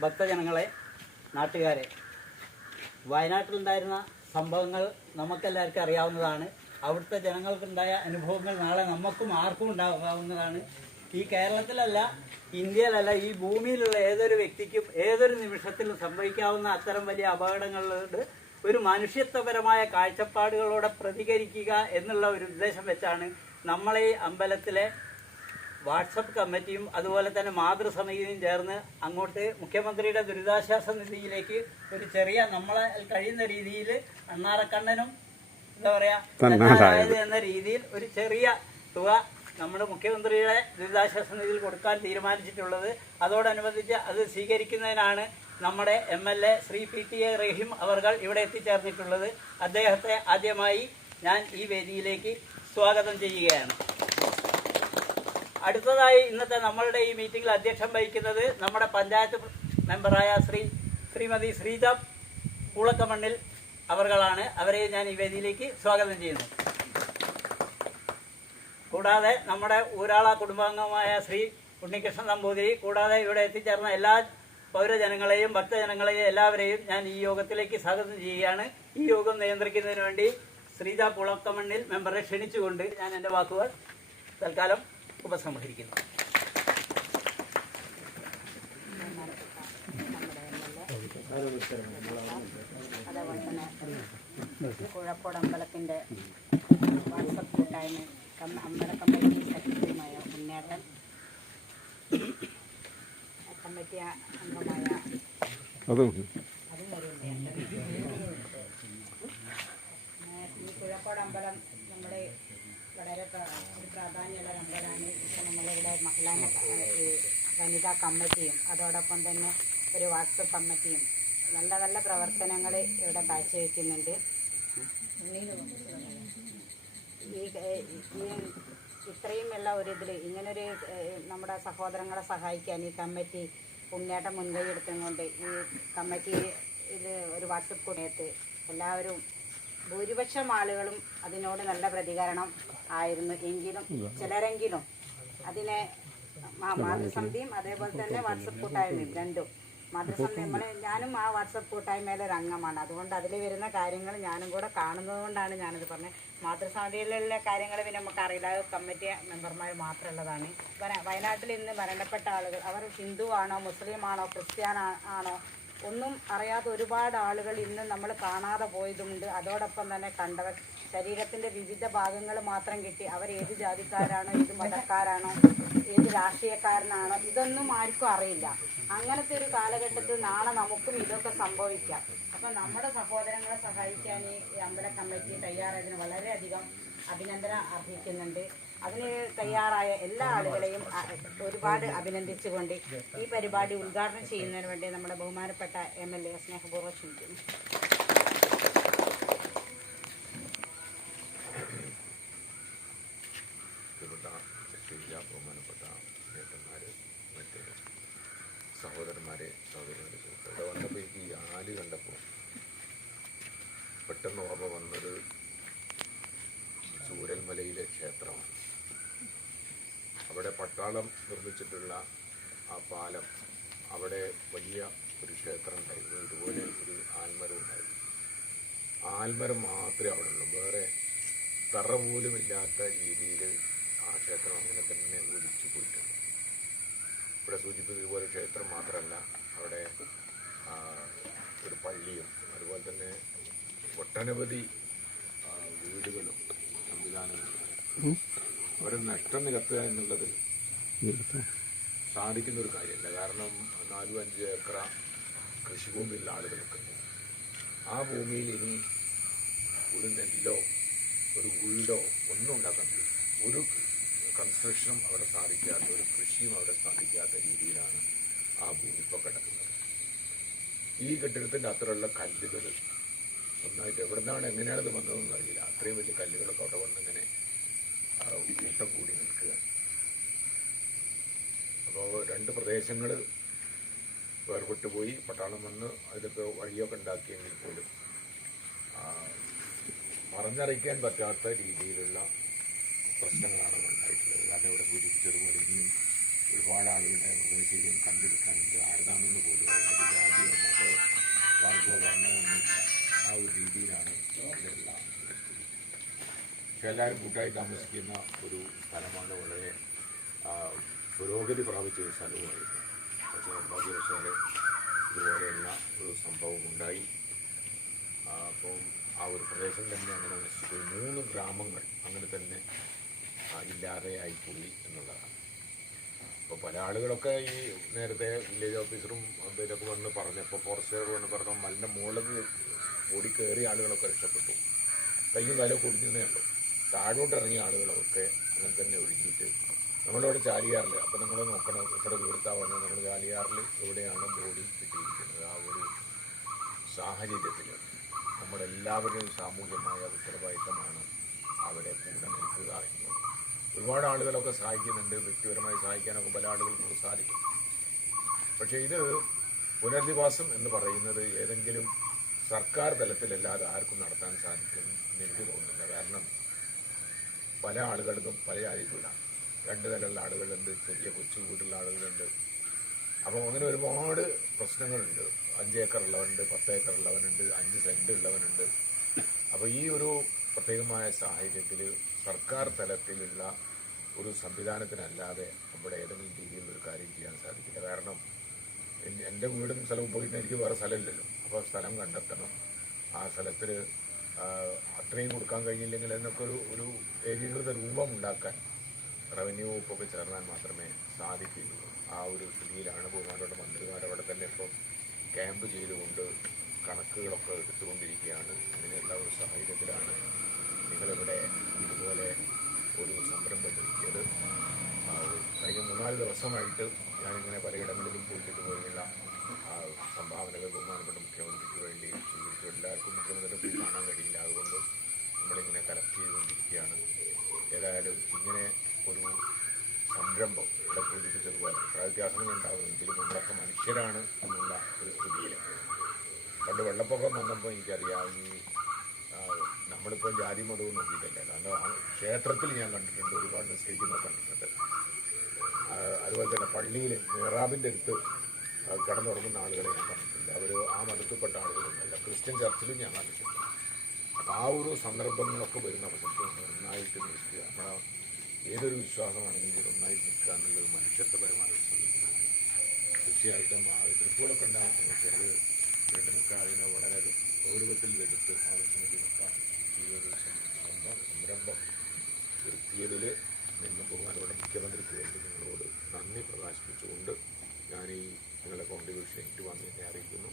ഭക്തജനങ്ങളെ നാട്ടുകാരെ വയനാട്ടിലുണ്ടായിരുന്ന സംഭവങ്ങൾ നമുക്കെല്ലാവർക്കും അറിയാവുന്നതാണ്. അവിടുത്തെ ജനങ്ങൾക്കുണ്ടായ അനുഭവങ്ങൾ നാളെ നമുക്കും ആർക്കും ഉണ്ടാകാവുന്നതാണ്. ഈ കേരളത്തിലല്ല ഇന്ത്യയിലല്ല ഈ ഭൂമിയിലുള്ള ഏതൊരു വ്യക്തിക്കും ഏതൊരു നിമിഷത്തിലും സംഭവിക്കാവുന്ന അത്തരം വലിയ അപകടങ്ങളോട് ഒരു മനുഷ്യത്വപരമായ കാഴ്ചപ്പാടുകളോടെ പ്രതികരിക്കുക എന്നുള്ള ഒരു ഉദ്ദേശം വെച്ചാണ് നമ്മളെ ഈ അമ്പലത്തിലെ വാട്സപ്പ് കമ്മിറ്റിയും അതുപോലെ തന്നെ മാതൃസമിതിയും ചേർന്ന് അങ്ങോട്ട് മുഖ്യമന്ത്രിയുടെ ദുരിതാശ്വാസ നിധിയിലേക്ക് ഒരു ചെറിയ നമ്മളെ കഴിയുന്ന രീതിയിൽ അണ്ണാറക്കണ്ണനും എന്താ പറയുക എന്ന രീതിയിൽ ഒരു ചെറിയ തുക നമ്മുടെ മുഖ്യമന്ത്രിയുടെ ദുരിതാശ്വാസ നിധിയിൽ കൊടുക്കാൻ തീരുമാനിച്ചിട്ടുള്ളത്. അതോടനുബന്ധിച്ച് അത് സ്വീകരിക്കുന്നതിനാണ് നമ്മുടെ M L A Shri P T A Rahim അവർ ഇവിടെ എത്തിച്ചേർന്നിട്ടുള്ളത്. അദ്ദേഹത്തെ ആദ്യമായി ഞാൻ ഈ വേദിയിലേക്ക് സ്വാഗതം ചെയ്യുകയാണ്. അടുത്തതായി ഇന്നത്തെ നമ്മളുടെ ഈ മീറ്റിംഗിൽ അധ്യക്ഷം വഹിക്കുന്നത് നമ്മുടെ പഞ്ചായത്ത് മെമ്പറായ ശ്രീ ശ്രീമതി ശ്രീജ പൂളക്കമണ്ണിൽ അവർകളാണ്. അവരെ ഞാൻ ഈ വേദിയിലേക്ക് സ്വാഗതം ചെയ്യുന്നു. കൂടാതെ നമ്മുടെ ഊരാള കുടുംബാംഗമായ ശ്രീ ഉണ്ണികൃഷ്ണൻ നമ്പൂതിരി കൂടാതെ ഇവിടെ എത്തിച്ചേർന്ന എല്ലാ പൗരജനങ്ങളെയും ഭക്തജനങ്ങളെയും എല്ലാവരെയും ഞാൻ ഈ യോഗത്തിലേക്ക് സ്വാഗതം ചെയ്യുകയാണ്. ഈ യോഗം നിയന്ത്രിക്കുന്നതിന് വേണ്ടി ശ്രീജ പുളക്കമണ്ണിൽ മെമ്പറെ ക്ഷണിച്ചുകൊണ്ട് ഞാൻ എന്റെ വാക്കുകൾ തൽക്കാലം ഉപസംഹരിക്കുന്നു. അതേപോലെ തന്നെ കുഴക്കോട് വാട്സപ്പ് കൂട്ടായ്മ അമ്പല കമ്മിറ്റി സെക്രട്ടറിയുമായ ഉണ്ണേട്ടൻ കമ്മിറ്റി അംഗമായ അതും അതും വരുന്നുണ്ട് ഈ അമ്പലം നമ്മുടെ വളരെ ഒരു പ്രാധാന്യമുള്ള ഒരു അമ്പലമാണ്. ഇപ്പം നമ്മളിവിടെ മഹിളാ വനിതാ കമ്മിറ്റിയും അതോടൊപ്പം തന്നെ ഒരു വാട്സപ്പ് കമ്മിറ്റിയും നല്ല നല്ല പ്രവർത്തനങ്ങൾ ഇവിടെ കാഴ്ചവെക്കുന്നുണ്ട്. ഈ ഇത്രയും ഉള്ള ഒരു ഇതിൽ ഇങ്ങനൊരു നമ്മുടെ സഹോദരങ്ങളെ സഹായിക്കാൻ ഈ കമ്മിറ്റി ഉണ്ണേട്ടം മുൻകൈ എടുത്തുകൊണ്ട് ഈ കമ്മിറ്റി ഇത് ഒരു വാട്സപ്പ് കൂടിയിട്ട് എല്ലാവരും ഭൂരിപക്ഷം ആളുകളും അതിനോട് നല്ല പ്രതികരണം ആയിരുന്നു എങ്കിലും ചിലരെങ്കിലും അതിനെ മാതൃസമിതിയും അതേപോലെ തന്നെ വാട്സപ്പ് കൂട്ടായ്മയും രണ്ടും. മാതൃസമിതി നമ്മൾ ഞാനും ആ വാട്സപ്പ് കൂട്ടായ്മയിലെ ഒരു അംഗമാണ്. അതുകൊണ്ട് അതിൽ വരുന്ന കാര്യങ്ങൾ ഞാനും കൂടെ കാണുന്നത് കൊണ്ടാണ് ഞാനിത് പറഞ്ഞത് മാതൃസമിതിയിലുള്ള കാര്യങ്ങൾ പിന്നെ നമുക്ക് അറിയില്ല. കമ്മിറ്റി മെമ്പർമാർ മാത്രമുള്ളതാണ്. വയനാട്ടിൽ ഇന്ന് മരണപ്പെട്ട ആളുകൾ അവർ ഹിന്ദു ആണോ മുസ്ലിം ആണോ ക്രിസ്ത്യാൻ ആണോ ഒന്നും അറിയാത്ത ഒരുപാട് ആളുകൾ ഇന്ന് നമ്മൾ കാണാതെ പോയതുണ്ട് അതോടൊപ്പം തന്നെ കണ്ടവർ ശരീരത്തിന്റെ വിവിധ ഭാഗങ്ങൾ മാത്രം കിട്ടി. അവർ ഏത് ജാതിക്കാരാണോ ഏത് മതക്കാരാണോ ഏത് രാഷ്ട്രീയക്കാരനാണോ ഇതൊന്നും ആർക്കും അറിയില്ല. അങ്ങനത്തെ ഒരു കാലഘട്ടത്തിൽ നാളെ നമുക്കും ഇതൊക്കെ സംഭവിക്കാം. അപ്പം നമ്മുടെ സഹോദരങ്ങളെ സഹായിക്കാൻ ഈ അമ്പല കമ്മിറ്റി തയ്യാറായതിന് വളരെയധികം അഭിനന്ദനം അർഹിക്കുന്നുണ്ട്. അതിന് തയ്യാറായ എല്ലാ ആളുകളെയും ഒരുപാട് അഭിനന്ദിച്ചുകൊണ്ട് ഈ പരിപാടി ഉദ്ഘാടനം ചെയ്യുന്നതിന് വേണ്ടി നമ്മുടെ ബഹുമാനപ്പെട്ട എം എൽ എ സ്നേഹപൂർവം ക്ഷണിക്കുന്നു. പട്ടാളം നിർമ്മിച്ചിട്ടുള്ള ആ പാലം അവിടെ വലിയ ഒരു ക്ഷേത്രം ഉണ്ടായിരുന്നു. ഇതുപോലെ ഒരു ആൽമരം ഉണ്ടായിരുന്നു. ആൽമരം മാത്രമേ അവിടെ ഉള്ളൂ. വേറെ തറ പോലും ഇല്ലാത്ത രീതിയിൽ ആ ക്ഷേത്രം അങ്ങനെ തന്നെ ഒലിച്ചു പോയിട്ടുണ്ട്. ഇവിടെ സൂചിപ്പിച്ചതുപോലെ ക്ഷേത്രം മാത്രമല്ല അവിടെ ഒരു പള്ളിയും അതുപോലെ തന്നെ ഒട്ടനവധി വീടുകളും സംവിധാനങ്ങളും. അവിടെ നഷ്ടം നികത്തുക എന്നുള്ളത് സാധിക്കുന്ന ഒരു കാര്യമല്ല കാരണം നാലും അഞ്ച് ഏക്കറ കൃഷിഭൂമിയുള്ള ആളുകൾക്ക് ആ ഭൂമിയിൽ ഇനി ഒരു നെല്ലോ ഒരു വീടോ ഒന്നും ഉണ്ടാക്കാൻ കഴിയും ഒരു കൺസ്ട്രക്ഷനും അവിടെ സാധിക്കാത്ത ഒരു കൃഷിയും അവിടെ സാധിക്കാത്ത രീതിയിലാണ് ആ ഭൂമി ഇപ്പോൾ കിടക്കുന്നത്. ഈ കെട്ടിടത്തിന്റെ അത്രയുള്ള കല്ലുകൾ ഒന്നായിട്ട് എവിടെ നിന്നാണ് എങ്ങനെയാണ് ഇത് വന്നതെന്ന് അറിയില്ല. അത്രയും വലിയ കല്ലുകളൊക്കെ അവിടെ വന്നിങ്ങനെ കൂട്ടം കൂടി നിൽക്കുകയാണ്. അപ്പോൾ രണ്ട് പ്രദേശങ്ങൾ വേർപെട്ട് പോയി. പട്ടാളം വന്ന് അതിലൊക്കെ വഴിയൊക്കെ ഉണ്ടാക്കിയെങ്കിൽ പോലും ആ, മറഞ്ഞറിയിക്കാൻ പറ്റാത്ത രീതിയിലുള്ള പ്രശ്നങ്ങളാണ് ഉണ്ടായിട്ടുള്ളത്. കാരണം ഇവിടെ സൂചിപ്പിച്ചതുപോലെ ഇനിയും ഒരുപാട് ആളുകളുടെ മൃഗശല്യം കണ്ടെടുക്കാനുണ്ട് ആരുതാണെന്ന് പോലും ജാതിയോ മതോ വർഗോ വർണമൊന്നുമില്ല ആ ഒരു രീതിയിലാണ് എല്ലാവരും കൂട്ടായി താമസിക്കുന്ന ഒരു സ്ഥലമാണ്. വളരെ പുരോഗതി പ്രാപിച്ച ഒരു സ്ഥലവുമായിരുന്നു. പക്ഷേ നിർഭാഗ്യവശാൽ ഇതുപോലെയുള്ള ഒരു സംഭവം ഉണ്ടായി. അപ്പം ആ ഒരു പ്രദേശം തന്നെ അങ്ങനെ നശിച്ചു. മൂന്ന് ഗ്രാമങ്ങൾ അങ്ങനെ തന്നെ ഇല്ലാതെയായിപ്പോയി എന്നുള്ളതാണ്. അപ്പോൾ പല ആളുകളൊക്കെ ഈ നേരത്തെ വില്ലേജ് ഓഫീസറും ഇതൊക്കെ വന്ന് പറഞ്ഞപ്പോൾ ഫോറസ്റ്റുകാർ വന്ന് പറഞ്ഞു മലിന്റെ മുകളിൽ ഓടി കയറിയ ആളുകളൊക്കെ രക്ഷപ്പെട്ടു. കയ്യും കാലം കുടിഞ്ഞതേ ഉള്ളൂ. താഴോട്ട് ഇറങ്ങിയ ആളുകളൊക്കെ അങ്ങനെ തന്നെ ഒഴുകിയിട്ട് നമ്മളിവിടെ ചാലിയാറിൽ അപ്പോൾ നിങ്ങൾ നോക്കണം ഇത്ര ദൂരത്താണ് നമ്മൾ ചാലിയാറിൽ എവിടെയാണ് ബോഡി കിട്ടിയിരിക്കുന്നത്? ആ ഒരു സാഹചര്യത്തിൽ നമ്മുടെ എല്ലാവരുടെയും സാമൂഹ്യമായ ഉത്തരവാദിത്തമാണ് അവരെ കൂടെ നിൽക്കുക എന്നുള്ളത്. ഒരുപാട് ആളുകളൊക്കെ സഹായിക്കുന്നുണ്ട്. വ്യക്തിപരമായി സഹായിക്കാനൊക്കെ പല ആളുകൾക്കും സാധിക്കും പക്ഷേ ഇത് പുനരധിവാസം എന്ന് പറയുന്നത് ഏതെങ്കിലും സർക്കാർ തലത്തിലല്ലാതെ ആർക്കും നടത്താൻ സാധിക്കും എനിക്ക് തോന്നുന്നില്ല. കാരണം പല ആളുകൾക്കും പല ആയിരിക്കില്ലാണ് രണ്ട് നിലയുള്ള ആളുകളുണ്ട് ചെറിയ കൊച്ചു വീടുള്ള ആളുകളുണ്ട്. അപ്പോൾ അങ്ങനെ ഒരുപാട് പ്രശ്നങ്ങളുണ്ട്. അഞ്ച് ഏക്കർ ഉള്ളവനുണ്ട് പത്ത് ഏക്കർ ഉള്ളവനുണ്ട് അഞ്ച് സെന്റ് ഉള്ളവനുണ്ട്. അപ്പോൾ ഈ ഒരു പ്രത്യേകമായ സാഹചര്യത്തിൽ സർക്കാർ തലത്തിലുള്ള ഒരു സംവിധാനത്തിനല്ലാതെ നമ്മുടെ ഏതെങ്കിലും രീതിയിൽ ഒരു കാര്യം ചെയ്യാൻ സാധിക്കില്ല. കാരണം എന്റെ വീടും സ്ഥലവും പോയിട്ട് എനിക്ക് വേറെ സ്ഥലമില്ലല്ലോ. അപ്പോൾ സ്ഥലം കണ്ടെത്തണം. ആ സ്ഥലത്തിൽ അത്രയും കൊടുക്കാൻ കഴിഞ്ഞില്ലെങ്കിൽ എന്നൊക്കെ ഒരു ഒരു ഏകീകൃത രൂപം ഉണ്ടാക്കാൻ റവന്യൂ വകുപ്പൊക്കെ ചേർന്നാൽ മാത്രമേ സാധിക്കുകയുള്ളൂ. ആ ഒരു സ്ഥിതിയിലാണ് ബഹുമാനോട് മന്ത്രിമാർ അവിടെ തന്നെ ഇപ്പോൾ ക്യാമ്പ് ചെയ്തുകൊണ്ട് കണക്കുകളൊക്കെ എടുത്തുകൊണ്ടിരിക്കുകയാണ്. അതിനുള്ള ഒരു സാഹചര്യത്തിലാണ് നിങ്ങളിവിടെ ഇതുപോലെ ഒരു സംരംഭം ഒരുക്കിയത്. കഴിഞ്ഞ മൂന്നാൽ ദിവസമായിട്ട് ഞാനിങ്ങനെ പലയിടങ്ങളിലും പോയിട്ട് ഇതുപോലെയുള്ള സംഭാവനകൾ ബഹുമാനപ്പെട്ട മുഖ്യമന്ത്രിക്ക് വേണ്ടി സ്വീകരിച്ചു. എല്ലാവർക്കും മുഖ്യമന്ത്രി കാണാൻ കഴിയില്ല. അതുകൊണ്ട് നമ്മളിങ്ങനെ കളക്ട് ചെയ്തുകൊണ്ടിരിക്കുകയാണ്. ഏതായാലും ഇങ്ങനെ ഒരു സംരംഭം ഇവിടെ സൂചിപ്പിച്ചതുപോലെ വ്യത്യാസങ്ങൾ ഉണ്ടാകുമെങ്കിലും നമ്മളൊക്കെ മനുഷ്യരാണ് എന്നുള്ള ഒരു സ്ഥിതിയിൽ. പണ്ട് വെള്ളപ്പൊക്കം വന്നപ്പോൾ എനിക്കറിയാം ഈ നമ്മളിപ്പോൾ ജാതി മതവും നോക്കിയിട്ടില്ല. കാരണം ക്ഷേത്രത്തിൽ ഞാൻ കണ്ടിട്ടുണ്ട് ഒരുപാട് നിസ്കരിക്കുന്നൊക്കെ കണ്ടിട്ടുണ്ട്. അതുപോലെ തന്നെ പള്ളിയിൽ മെഹ്റാബിന്റെ അടുത്ത് കിടന്നുറങ്ങുന്ന ആളുകളെ ഞാൻ കണ്ടിട്ടുണ്ട്. അവർ ആ മതത്തിൽപ്പെട്ട ആളുകളൊന്നുമല്ല. ക്രിസ്ത്യൻ ചർച്ചിലും ഞാൻ കണ്ടിട്ടുണ്ട്. അപ്പോൾ ആ ഒരു സന്ദർഭങ്ങളൊക്കെ വരുന്ന അവസരത്തിൽ നന്നായിട്ട് നമ്മുടെ ഏതൊരു വിശ്വാസമാണെങ്കിലും ഒന്നായിട്ട് നിൽക്കുക എന്നുള്ളത് മനുഷ്യത്വപരമായ ഒരു സമീപനമാണ് തീർച്ചയായിട്ടും ആ എതിർപ്പുകളൊക്കെ ഉണ്ടാകും പക്ഷേ അത് വേണ്ടി അതിനെ വളരെ ഗൗരവത്തിൽ എടുത്ത് ആവശ്യമൊക്കെ നിൽക്കാം ഈ ഒരു സംരംഭം നിർത്തിയതിൽ നിന്ന് ബഹുമാനപ്പെട്ട മുഖ്യമന്ത്രിക്ക് വേണ്ടി നിങ്ങളോട് നന്ദി പ്രകാശിപ്പിച്ചുകൊണ്ട് ഞാൻ ഈ നിങ്ങളുടെ കോൺട്രിബ്യൂഷൻ എനിക്ക് എന്നെ അറിയിക്കുന്നു.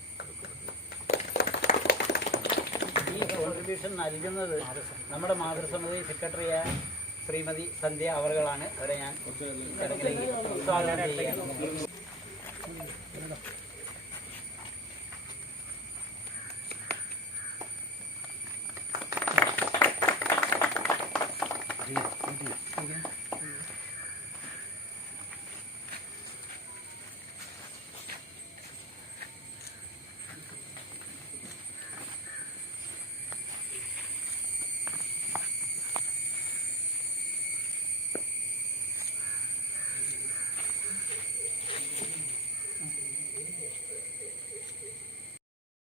ഈ കോൺട്രിബ്യൂഷൻ നൽകുന്നത് നമ്മുടെ മാതൃസമിതി സെക്രട്ടറിയായ ശ്രീമതി സന്ധ്യ അവറുകളാണ് അവരെ ഞാൻ സ്വാഗതം ചെയ്യുന്നു.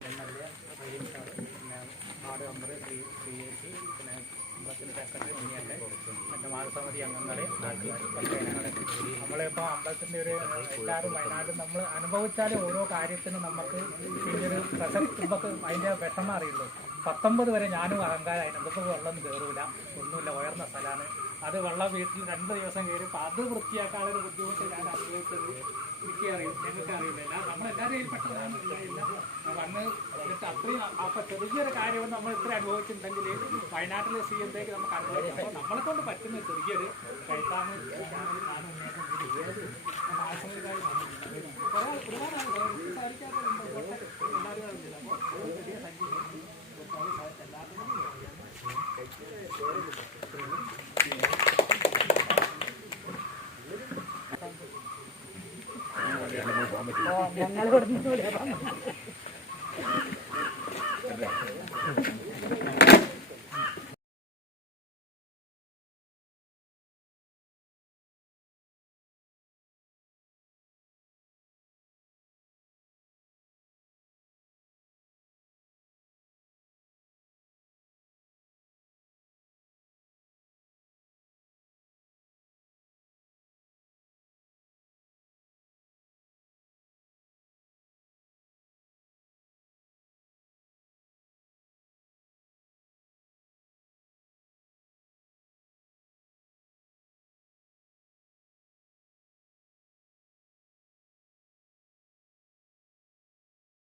M L A Rahim sir പിന്നെ വാർഡ് മെമ്പർ ശ്രീ ശ്രീയേച്ചി പിന്നെ അമ്പലത്തിന്റെ സെക്രട്ടറി മുനിയന്റെ മറ്റ് മാതൃസമിതി അംഗങ്ങളെ നാട്ടുകാർ ഭക്തജനങ്ങളെ നമ്മളിപ്പോൾ അമ്പലത്തിന്റെ ഒരു എല്ലാവരും വയനാട് നമ്മൾ അനുഭവിച്ചാലേ ഓരോ കാര്യത്തിനും നമുക്ക് ഇതിന്റെ ഒരു പ്രസക്തി നമുക്ക് അതിന്റെ വിഷമം അറിയുള്ളൂ. പത്തൊമ്പത് വരെ ഞാനും അഹങ്കാരമായി നമുക്ക് വെള്ളം കയറൂല ഒന്നുമില്ല ഉയർന്ന സ്ഥലമാണ് അത് വെള്ളം വീട്ടിൽ രണ്ട് ദിവസം കയറി കയറിയപ്പോൾ അത് വൃത്തിയാക്കാനുള്ള ബുദ്ധിമുട്ട് ഞാൻ അനുഭവിച്ചത് എനിക്ക് ഞങ്ങൾക്ക് അറിയില്ല നമ്മളെല്ലാവരും പെട്ടതാണ് വന്ന് എന്നിട്ട് അത്രയും അപ്പം ചെറിയൊരു കാര്യം നമ്മൾ ഇത്ര അനുഭവിച്ചിട്ടുണ്ടെങ്കിൽ വയനാട്ടിലെ സി എന്തേക്ക് നമുക്ക് അനുഭവിക്കാം നമ്മളെ കൊണ്ട് പറ്റുന്ന ചെറിയൊരു കൈത്താങ്ങ് ഒരുപാട് ഞങ്ങൾ ഇവിടുന്ന്